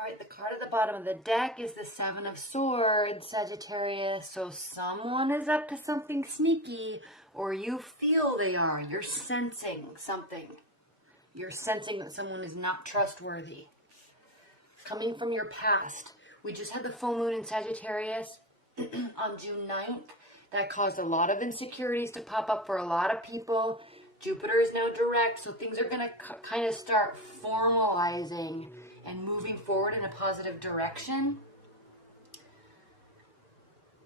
All right, the card at the bottom of the deck is the Seven of Swords, Sagittarius. So someone is up to something sneaky, or you feel they are. You're sensing something. You're sensing that someone is not trustworthy. Coming from your past. We just had the full moon in Sagittarius on June 9th. That caused a lot of insecurities to pop up for a lot of people. Jupiter is now direct, so things are going to kind of start formalizing and moving forward in a positive direction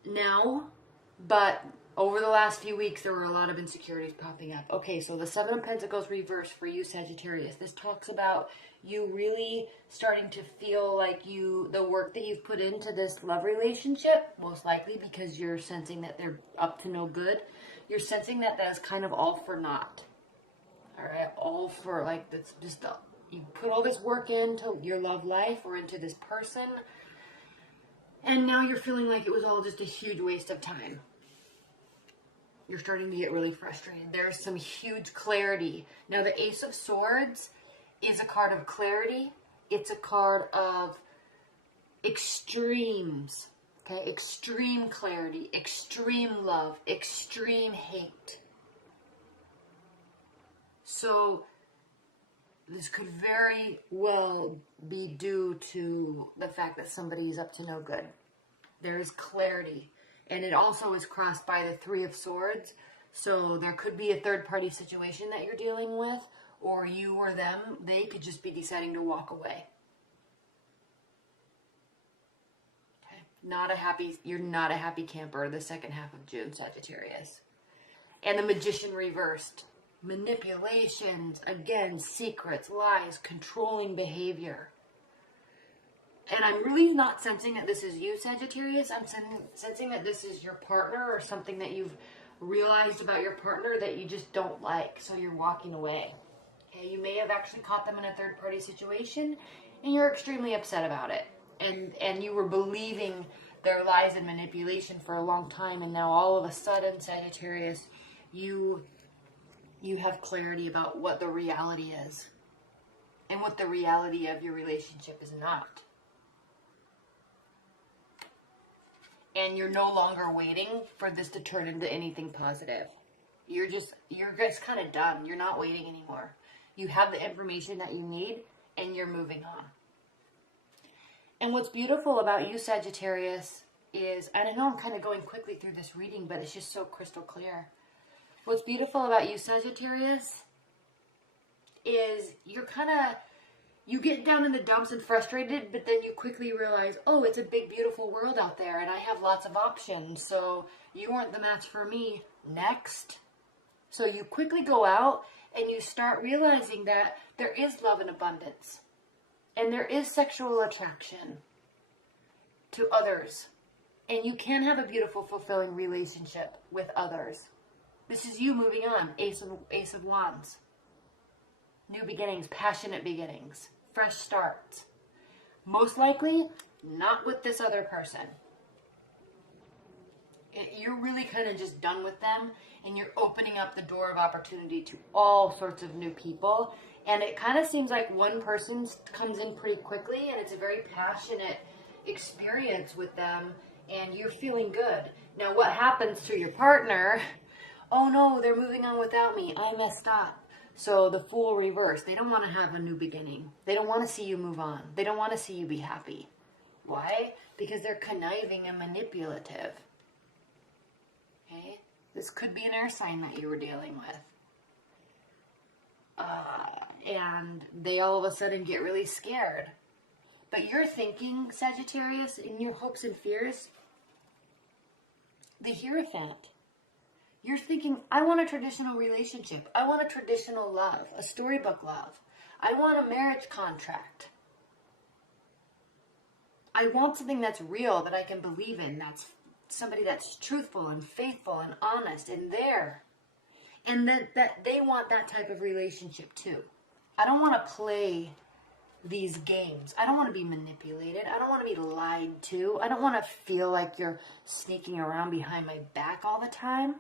now. But over the last few weeks, there were a lot of insecurities popping up. Okay, so the Seven of Pentacles reverse for you, Sagittarius. This talks about you really starting to feel like the work that you've put into this love relationship, most likely because you're sensing that they're up to no good. You're sensing that that's kind of all for naught. All right, all for like, that's just, you put all this work into your love life or into this person, and now you're feeling like it was all just a huge waste of time. You're starting to get really frustrated. There's some huge clarity. Now, the Ace of Swords is a card of clarity. It's a card of extremes. Okay, extreme clarity, extreme love, extreme hate. So this could very well be due to the fact that somebody is up to no good. There is clarity. And it also is crossed by the Three of Swords. So there could be a third-party situation that you're dealing with, or you or them, they could just be deciding to walk away. Okay. You're not a happy camper the second half of June, Sagittarius. And the Magician reversed. Manipulations, again, secrets, lies, controlling behavior. And I'm really not sensing that this is you, Sagittarius. I'm sensing that this is your partner or something that you've realized about your partner that you just don't like, so you're walking away. Okay, you may have actually caught them in a third-party situation, and you're extremely upset about it. And you were believing their lies and manipulation for a long time, and now all of a sudden, Sagittarius, you have clarity about what the reality is and what the reality of your relationship is not. And you're no longer waiting for this to turn into anything positive. You're just kind of done. You're not waiting anymore. You have the information that you need, and you're moving on. And what's beautiful about you, Sagittarius, is, and I know I'm kind of going quickly through this reading, but it's just so crystal clear. What's beautiful about you, Sagittarius, is you get down in the dumps and frustrated, but then you quickly realize, oh, it's a big, beautiful world out there, and I have lots of options, so you weren't the match for me. Next. So you quickly go out, and you start realizing that there is love and abundance, and there is sexual attraction to others, and you can have a beautiful, fulfilling relationship with others. This is you moving on. Ace of Wands. New beginnings, passionate beginnings, fresh starts. Most likely, not with this other person. You're really kind of just done with them, and you're opening up the door of opportunity to all sorts of new people. And it kind of seems like one person comes in pretty quickly, and it's a very passionate experience with them, and you're feeling good. Now, what happens to your partner? Oh no, they're moving on without me. I messed up. So the Fool reverse. They don't want to have a new beginning. They don't want to see you move on. They don't want to see you be happy. Why? Because they're conniving and manipulative. Okay? This could be an air sign that you were dealing with. And they all of a sudden get really scared. But you're thinking, Sagittarius, in your hopes and fears, the Hierophant. You're thinking, I want a traditional relationship. I want a traditional love, a storybook love. I want a marriage contract. I want something that's real, that I can believe in, that's somebody that's truthful and faithful and honest and there. And that they want that type of relationship too. I don't want to play these games. I don't want to be manipulated. I don't want to be lied to. I don't want to feel like you're sneaking around behind my back all the time.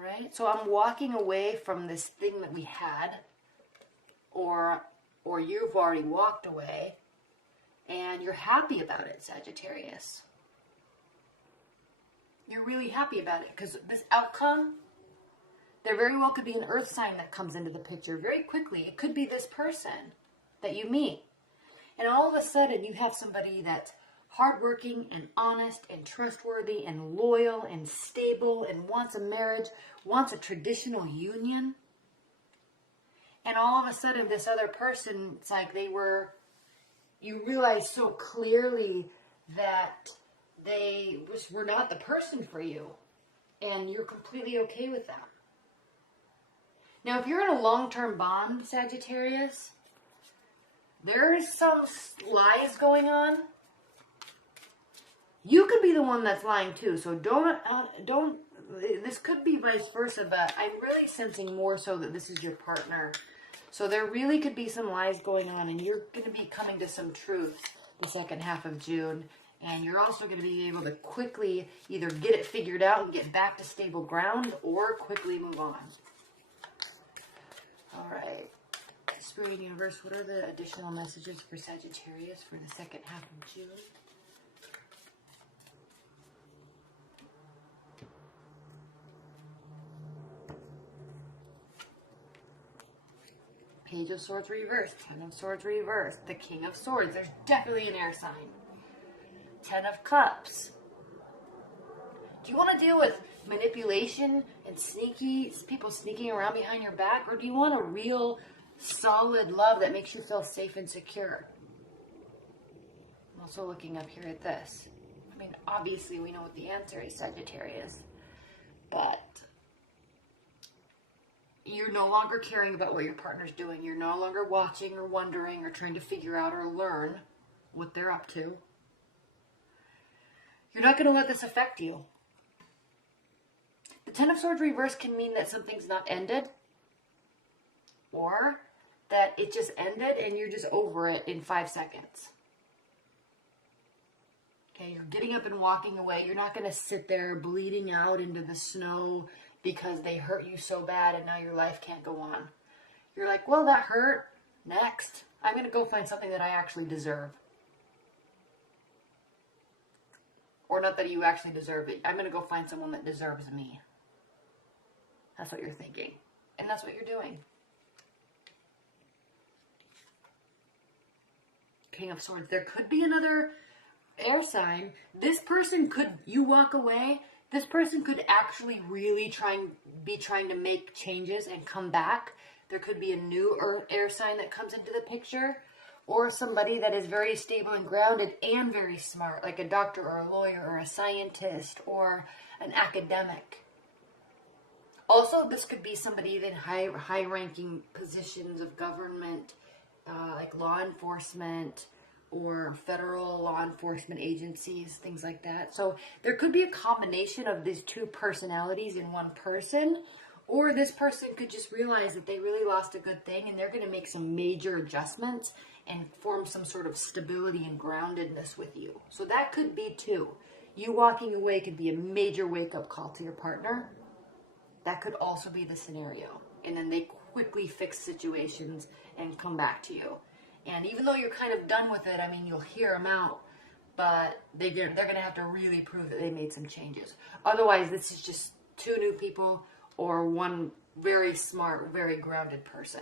Right? So I'm walking away from this thing that we had, or or you've already walked away, and you're happy about it, Sagittarius. You're really happy about it because this outcome, there very well could be an earth sign that comes into the picture very quickly. It could be this person that you meet. And all of a sudden you have somebody that's hardworking and honest and trustworthy and loyal and stable and wants a marriage, wants a traditional union. And all of a sudden this other person, it's like you realize so clearly that they just were not the person for you. And you're completely okay with that. Now, if you're in a long-term bond, Sagittarius, there's some lies going on. You could be the one that's lying too. So don't, this could be vice versa, but I'm really sensing more so that this is your partner. So there really could be some lies going on, and you're going to be coming to some truths the second half of June. And you're also going to be able to quickly either get it figured out and get back to stable ground, or quickly move on. All right. Spirit Universe, what are the additional messages for Sagittarius for the second half of June? Page of Swords reversed, Ten of Swords reversed, the King of Swords. There's definitely an air sign. Ten of Cups. Do you want to deal with manipulation and people sneaking around behind your back? Or do you want a real solid love that makes you feel safe and secure? I'm also looking up here at this. I mean, obviously we know what the answer is, Sagittarius. But you're no longer caring about what your partner's doing. You're no longer watching or wondering or trying to figure out or learn what they're up to. You're not going to let this affect you. The Ten of Swords reverse can mean that something's not ended, or that it just ended and you're just over it in 5 seconds. Okay, you're getting up and walking away. You're not going to sit there bleeding out into the snow because they hurt you so bad and now your life can't go on. You're like, well, that hurt. Next. I'm going to go find something that I actually deserve. Or not that you actually deserve it. I'm going to go find someone that deserves me. That's what you're thinking. And that's what you're doing. King of Swords. There could be another air sign. This person could, you walk away, this person could actually really be trying to make changes and come back. There could be a new air sign that comes into the picture. Or somebody that is very stable and grounded and very smart, like a doctor or a lawyer or a scientist or an academic. Also, this could be somebody in high-ranking positions of government, like law enforcement or federal law enforcement agencies, things like that. So there could be a combination of these two personalities in one person, or this person could just realize that they really lost a good thing and they're going to make some major adjustments and form some sort of stability and groundedness with you. So that could be too. You walking away could be a major wake-up call to your partner. That could also be the scenario. And then they quickly fix situations and come back to you. And even though you're kind of done with it, I mean, you'll hear them out, but they're going to have to really prove that they made some changes. Otherwise, this is just two new people or one very smart, very grounded person.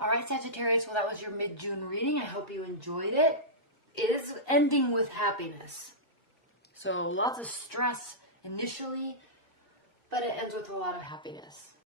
All right, Sagittarius, well, that was your mid-June reading. I hope you enjoyed it. It is ending with happiness. So lots of stress initially, but it ends with a lot of happiness.